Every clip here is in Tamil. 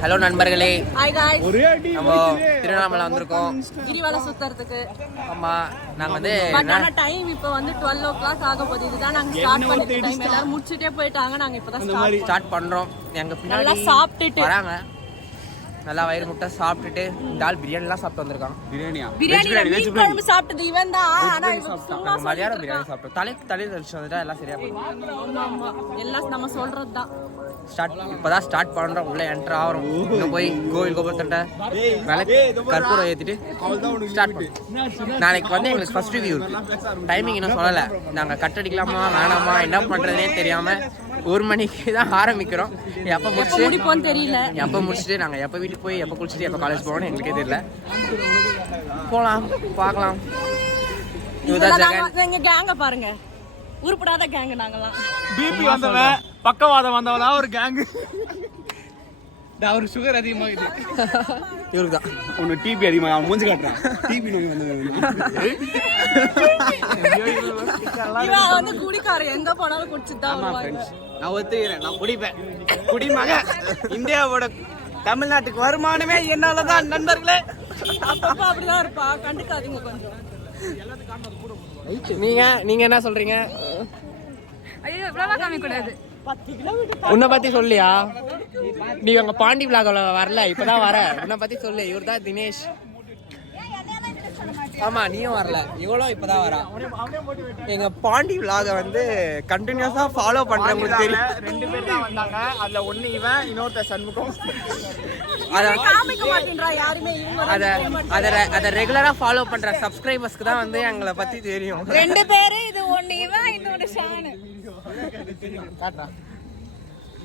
ஹலோ நண்பர்களே, ஹாய் गाइस. நம்ம திருவண்ணாமலை வந்திருக்கோம் கிரிவலம் சுத்தறதுக்கு. ஆமா, நாங்க வந்து பட் டைம் இப்போ வந்து 12 o'clock ஆக போகுது. இதுதான் நாங்க ஸ்டார்ட் பண்ண டைம். எல்லாரும் முடிச்சிட்டே போயிட்டாங்க. நாங்க இப்போதான் ஸ்டார்ட் பண்றோம். எங்க பின்னாடி நல்லா சாப்பிட்டுட்டு வராங்க. நல்லா வயிறு முட்டை சாப்பிட்டுட்டு இந்த ஆள் பிரியாணி எல்லாம் சாப்பிட்டு வந்திருக்கான். பிரியாணி மீன் குழம்பு சாப்பிட்டது இவன் தான். ஆனா நாங்க மதியானம் பிரியாணி சாப்பிட்டோம். தலையில வச்சு வந்துட்டா எல்லாம் சரியா போயிடும். ஆமா, எல்லாம் நம்ம சொல்றதுதான். இப்பதான் ஸ்டார்ட் பண்றோம். உள்ள என்டர் ஆகிறோம். இன்னும் போய் கோவில் கோபுரத்தட்ட விளக்கு கற்பூரம் ஏத்திட்டு ஸ்டார்ட் பண்ணுவோம். நாளைக்கு வந்து எங்களுக்கு ஃபர்ஸ்ட் ரிவ்யூ இருக்கு. டைமிங் இன்னும் சொல்லல. நாங்க கட் அடிக்கலாமா வேணாமா என்ன பண்றதுனே தெரியாம 1 மணிக்கு தான் ஆரம்பிக்கிறோம். எப்ப முடிப்போம் தெரியல. எப்ப முடிச்சுட்டு நாங்க எப்ப வீட்டுக்கு போய் எப்ப குளிச்சுட்டு எப்ப காலேஜ் போகணும்னு எங்களுக்கே தெரியல. போலாம், பார்க்கலாம். எங்க கேங்க பாருங்க, உருப்படாத கேங் நாங்கலாம். பிபி வந்தவன், பக்கவாதம் வந்தவன் ஒரு கேங். அவரு சுகர் அதிகமாகுது. இவருக்கு தான் ஒன்னு டிபி அதிகமாக மூஞ்சி காட்டுறான். டிபி நோய் வந்து குடிக்காரன், எங்க போனாலும் குடிச்சுதான் வருவாங்க. நான் ஒத்துக்கிறேன், நான் குடிப்பேன். குடிமக இந்தியாவோட தமிழ்நாட்டுக்கு வருமானமே என்னாலதான் நண்பர்களே. அப்பப்ப அப்படிதான் இருப்பா, கண்டுக்காதீங்க கொஞ்சம். நீங்க என்ன சொல்றீங்க? ஐயோ இவ்வளவா காமி கூடாது. உன்னை பத்தி சொல்லியா? நீ உங்க பாண்டி விளாக்ல வரல, இப்பதான் வர. உன்னை பத்தி சொல்லு. இவர் தான் தினேஷ். ஆமா, நீயும் வரல. இவ்வளோ இப்பதான் வரா. எங்க பாண்டி விளாக வந்து கண்டினியூஸா ஃபாலோ பண்றவங்களுக்கு தெரியும். 2 பேர் தான் வந்தாங்க. அதுல ஒண்ணு இவன், இன்னொருத்த சண்முகம். அத ரெகுலரா ஃபாலோ பண்ற சப்ஸ்கிரைபர்ஸ்க்கு தான் வந்து எங்களை பத்தி தெரியும். 2 பேரு, இது ஒண்ணு இவன், இன்னொரு ஷான்.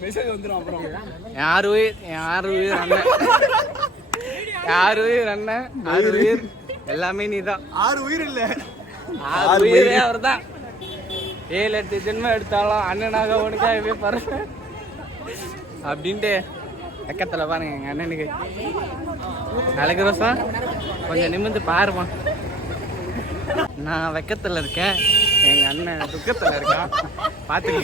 மெசேஜ் வந்துரும் அப்புறம். யார் உயிர் அண்ணன், யார் உயிர் அண்ணன், 6 உயிர் எல்லாமே நீதான். 6 உயிர் இல்ல, 6 உயிரே அவர்தான். 7-8 ஜென்மம் எடுத்தாலும் அண்ணனாக உனக்காகவே பாரு அப்படின்ட்டு பக்கத்துல பாருங்க எங்க அண்ணனுக்கு. அழகு ரோசா, கொஞ்சம் நிமிர்ந்து பாருமா. நான் வெக்கத்துல இருக்கேன், எங்க அண்ணன் துக்கத்துல இருக்கான். பாத்துக்க.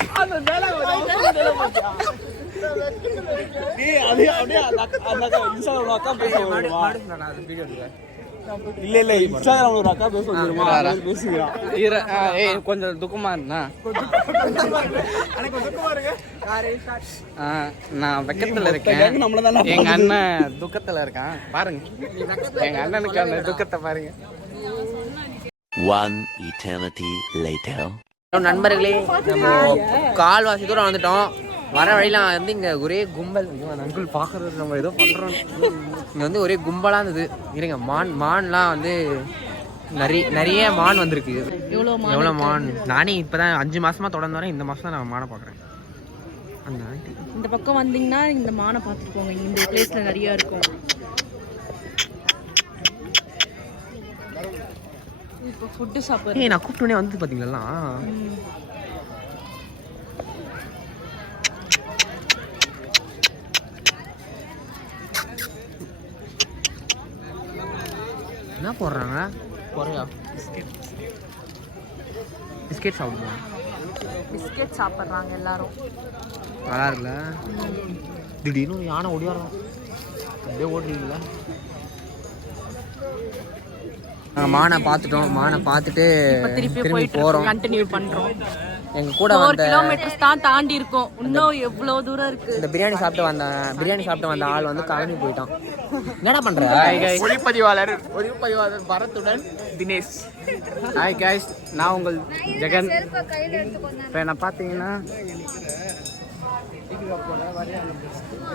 இல்ல இன்ஸ்டாகிராம்ல ஒரு அக்கா பேசுறா. கொஞ்சம் துக்கமா இருந்தா நான் வெக்கத்துல இருக்கேன், எங்க அண்ணன் துக்கத்துல இருக்கான். பாருங்க எங்க அண்ணனுக்கு அந்த துக்கத்தை பாருங்க. One eternity later. நண்பர்களே, நம்ம கால்வாசி தூரம் வந்துட்டோம். வர வழியில வந்து இங்க ஒரே கும்பல். அங்குள் பாக்குறது நம்ம ஏதோ பண்றோம். இங்க வந்து ஒரே கும்பலா இருந்தது. இருங்க, மான்லாம் வந்து நிறைய மான் வந்திருக்கு. எவ்வளவு மான்! நானே இப்பதான் 5 மாசமா தொடர்ந்து வரேன். இந்த மாசம் தான் நான் மானை பாக்குறேன். இந்த பக்கம் வந்தீங்கன்னா இந்த மானை பார்த்துட்டு போங்க. இந்த பிளேஸ்ல நிறைய இருக்கும். இப்போ ஃபுட் சாப்பிடுறேன். நான் கூப்பிட்டோனே வந்து பாத்தீங்களா? என்ன போடுறாங்க? குறையா பிஸ்கெட் சாப்பிடுமா? பிஸ்கெட் சாப்பிட்றாங்க எல்லாரும். நல்லா இருக்குல்ல? திடீர்னு யானை ஓடியாரோம். அப்படியே ஓடுறீங்களா? நாங்கள் மானை பார்த்துட்டோம். மானை பார்த்துட்டு திருப்பி போகிறோம். கண்டினியூ பண்ணுறோம். எங்க கூட 4 கிலோமீட்டர்ஸ் தான் தாண்டி இருக்கோம். இன்னும் எவ்வளவு தூரம் இருக்கு. இந்த பிரியாணி சாப்பிட்டு வந்த ஆள் வந்து கிளம்பி போயிட்டான். என்னடா பண்ற? ஒளிப்பதிவாளர் பரத்துடன் தினேஷ். ஹாய் கைஸ், நான் உங்கள் ஜெகன். இப்போ என்ன பார்த்தீங்கன்னா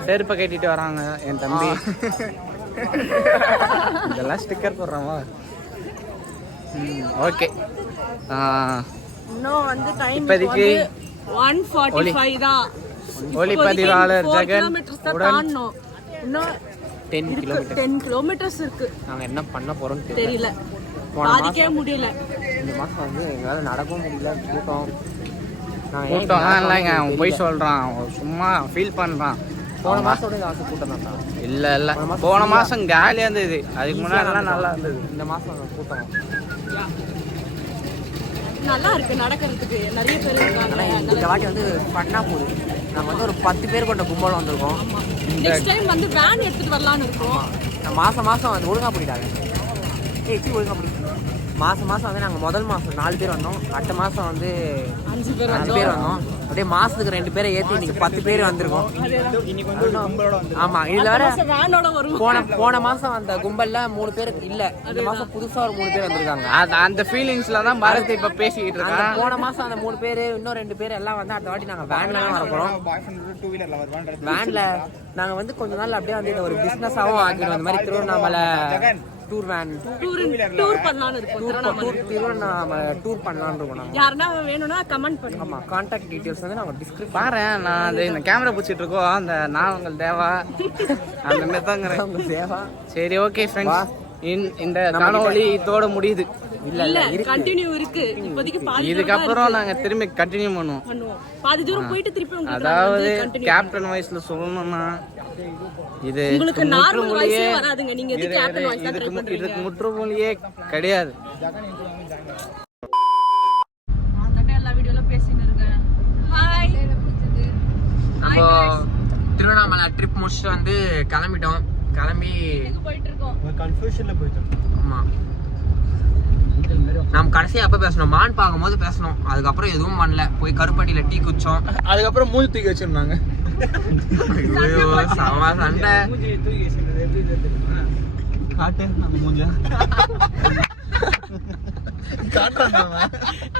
செருப்பை கட்டிட்டு வராங்க என் தம்பி. இதெல்லாம் ஸ்டிக்கர் போடுறாமா? ஓகே. இன்னும் வந்து டைம் இப்போதைக்கு 1:45 தான். ஒளிப்பதிவாளர் ஜெகன் தாண்டணும். இன்னும் 10 கிலோமீட்டர்ஸ் இருக்கு. நாங்கள் என்ன பண்ண போறோம்னு தெரியல. பாதிக்கவே முடியல. இந்த மாதம் வந்து எங்களால் நடக்கவும் முடியல. கூட்டம் இல்லைங்க, அவன் போய் சொல்கிறான். சும்மா ஃபீல் பண்ணுறான். போன மாதத்தோட ஆசை கூட்டம் தான். இல்லை போன மாதம் காலியாக இருந்தது. அதுக்கு முன்னாடிலாம் நல்லா இருந்தது. இந்த மாதம் கூட்டம் நல்லா இருக்கு நடக்கிறதுக்கு. நிறைய பேர் இருக்காங்க. இந்த வாட்டி வந்து பண்ணா போகுது. நாங்கள் வந்து ஒரு 10 பேர் கொண்ட கும்பலம் வந்திருக்கோம். நெக்ஸ்ட் டைம் வந்து வேன் எடுத்துட்டு வரலாம்னு இருக்கோம். நான் மாதம் வந்து ஒழுங்காக பிடிட்டாங்க. ஒழுங்காக பிடி. மாதம் வந்து நாங்கள் முதல் மாதம் 4 பேர் வந்தோம். அடுத்த மாதம் வந்து 5 பேர் வந்தோம். அப்படியே மாதத்துக்கு 2 பேரை ஏற்றி இன்னைக்கு 10 பேர் வந்திருக்கோம். ஆமாம், இதில் வேற போன மாதம் அந்த கும்பலில் 3 பேர் இல்லை. இந்த மாதம் புதுசாக ஒரு 3 பேர் வந்திருக்காங்க. அந்த ஃபீலிங்ஸ்ல தான் பாரத் இப்ப பேசிக்கிட்டு இருக்காங்க. போன மாதம் அந்த 3 பேர் இன்னும் 2 பேர் எல்லாம் வந்து அடுத்த வாட்டி நாங்கள் வேன்ல தான் வர போகிறோம். வேன்ல நாங்கள் வந்து கொஞ்ச நாள் அப்படியே வந்து இந்த ஒரு பிஸ்னஸாகவும் ஆக்கிடுவோம். இந்த மாதிரி திருவண்ணாமலை டூர் வேன் டூர் பண்ணலாம்னு இருக்கோம். திருவண்ணாமலை டூர் பண்ணலாம்னு இருக்கோம். நாங்கள் யாருன்னா வேணும்னா கமெண்ட் பண்ணுங்க. ஆமாம், கான்டாக்ட் டீட்டெயில்ஸ் வந்து நாங்கள் டிஸ்கிரிப்ஷன். பாரு, நான் அது இந்த கேமரா பிடிச்சிட்டு இருக்கோம். அந்த நான் உங்கள் தேவா அந்த மாதிரி தாங்கிறேன். தேவா. சரி, ஓகே ஃப்ரெண்ட்ஸ், இந்த காணொளி இதோட முடியுது. இல்ல கண்டினியூ இருக்கு. இப்போதைக்கு பாதி இதுக்கப்புறம் நாங்க திரும்பி கண்டினியூ பண்ணுவோம். பாதி தூரம் போயிட்டு திருப்பி உங்களுக்கு அதாவது கேப்டன் வாய்ஸ்ல சொல்லணும்னா இது உங்களுக்கு நார்மல் வாய்ஸே வராதுங்க. நீங்க எதுக்கு கேப்டன் வாய்ஸ் ட்ரை பண்றீங்க? இதுக்கு முற்றுமொழியே கிடையாது. நான் எல்லா வீடியோல பேசிட்டு இருக்கேன். ஹாய். நம்ம திருவண்ணாமலை ட்ரிப் முடிச்சுட்டு வந்து கிளம்பி போயிட்டு இருக்கோம். கன்ஃபியூஷன்ல போயிட்டோம். ஆமா, நம்ம கடைசியா எப்ப பேசணும்? மான் பார்க்கும்போது பேசணும். அதுக்கப்புறம் எதுவும் பண்ணல. போய் கருப்பட்டியில டீ குச்சோம். அதுக்கப்புறம் மூஞ்சி தூக்கி வச்சிருந்தாங்க. சண்டை காட்டு நம்ம மூஞ்சா.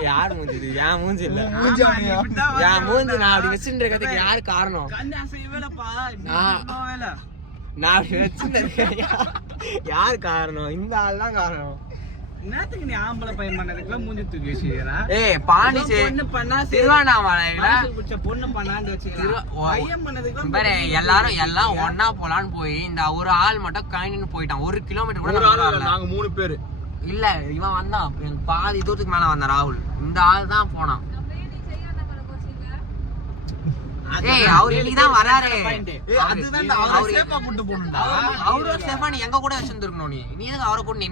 யார் மூஞ்சி? என் மூஞ்சி இல்ல, என் மூஞ்சி. நான் அப்படி வச்சுட்டு இருக்கிறதுக்கு யாரு காரணம்? நான் அப்படி வச்சுட்டு யாரு காரணம்? இந்த ஆள் தான் காரணம். என்னத்துக்கு நீ ஆம்பளை பையன் பண்ணதுக்குலாம் மூஞ்சி தூக்கி வச்சுக்கிறா? ஏய், பாண்டிச்சே திருவண்ணாமலையில பொண்ணு பண்ணான்னு வச்சுக்கிறேன். பாரு, எல்லாம் ஒன்னா போலான்னு போய் இந்த ஒரு ஆள் மட்டும் கழனின்னு போயிட்டான். 1 கிலோமீட்டர் கூட நாங்க 3 பேரு இல்ல. இவன் வந்தான், எனக்கு பாதி தூரத்துக்கு மேல வந்தான் ராகுல். இந்த ஆள் தான் போனான். ஏய், அவர் இன்னைக்குதான் வராரு. அவரோட சேஃபா நீ எங்க கூட வச்சிருந்துருக்கணும். நீ எதுக்கு அவரை கூட நீ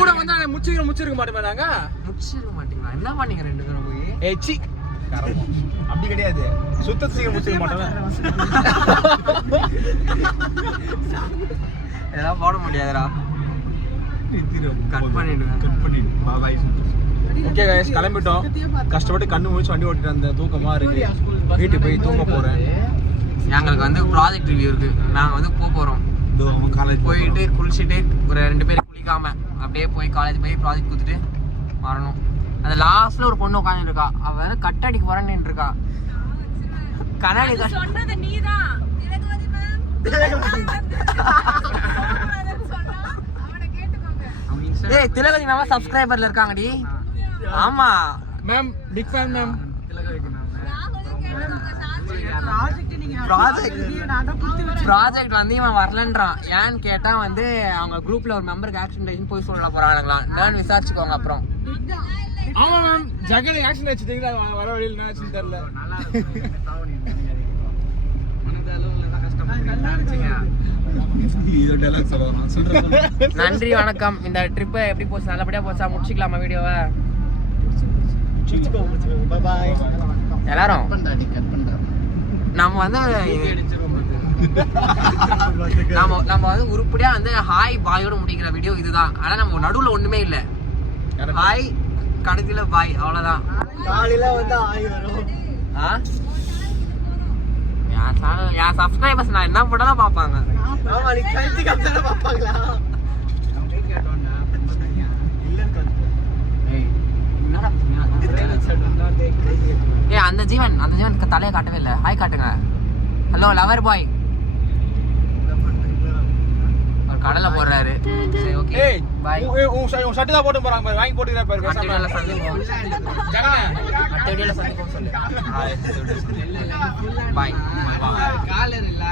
கூட வந்து முடிச்சிருக்க மாட்டேன். நாங்க முடிச்சிருக்க மாட்டீங்களா? என்ன பண்ணீங்க 2 பேரும் போய்? ஏச்சி அப்படி கிடையாது, சுத்த சீக்கிரம் முடிச்சிருக்க மாட்டேன். இதெல்லாம் போட முடியாதுடா. கட் பண்ணிடு. பாய். ஓகே गाइस, கிளம்பிட்டோம். கஷ்டப்பட்டு கண்ணு மூச்சு வண்டி ஓட்டிட்டு அந்த தூக்கமா இருக்கு. வீட்டுக்கு போய் தூங்க போறேன். எங்களுக்கு வந்து ப்ராஜெக்ட் ரிவ்யூ இருக்கு. நாங்க வந்து போறோம். காலேஜ் போயிட்டு குளிச்சுட்டு ஒரு 2 பேர் குளிக்காம அப்படியே போய் காலேஜ் போய் ப்ராஜெக்ட் கொடுத்துட்டு வரணும். அந்த லாஸ்ட்ல ஒரு பொண்ணு உட்காந்துட்டு இருக்கா. அவ வந்து கட் அடிக்க போறேன்னு இருக்கா. கண்ணாடி சொன்னது நீதான். ஏய், திலகவதி மேம் சப்ஸ்கிரைபர்ல இருக்காங்கடி. ஆமா ma'am, big fan ma'am. Project வந்து இவன் வரலன்றான். ஏன்னு கேட்டா வந்து அவங்க குரூப்ல ஒரு மெம்பருக்கு ஆக்சிடென்ட் போய் சொல்ல போறாங்களாம். நான் விசாரிச்சுக்கோங்க அப்புறம். ஆமா மேம், ஜகன் ஆக்சிடென்ட் ஆச்சுட்டீங்களா? வர வழியில என்ன ஆச்சுன்னு தெரியல. நன்றி, வணக்கம். இந்த ட்ரிப் எப்படி போச்சு? நல்லபடியா போச்சா? முடிச்சுக்கலாமா வீடியோவை? எல்லாரும் நம்ம வந்து நம்ம வந்து உருப்படியா வந்து ஹாய் பாயோட முடிக்கிற வீடியோ இதுதான். ஆனா நம்ம நடுவுல ஒண்ணுமே இல்ல. ஹாய் கடைசியில பாய், அவ்வளவுதான். காலையில வந்து ஆய் வரும். என் சப்ஸ்கிரைபர்ஸ் நான் என்ன போட்டாலும் பாப்பாங்க. ஆமா, நீ கல்வி கம்சன பாப்பாங்களா? ஏய், அந்த ஜீவன் தலையை காட்டவே இல்லை. ஹாய் காட்டுங்க. Hello lover boy. அவர் கடலை போடுறாரு. சரி, ஓகே, பாய். உன் ஷர்ட் தான் போட்டு போறாங்க பாரு, வாங்கி போட்டுக்கற பாரு. அடுத்த வீடியோல சந்திப்போம். அடுத்த வீடியோல சந்திப்போம் சொல்லு. பாய். காலர் இல்ல,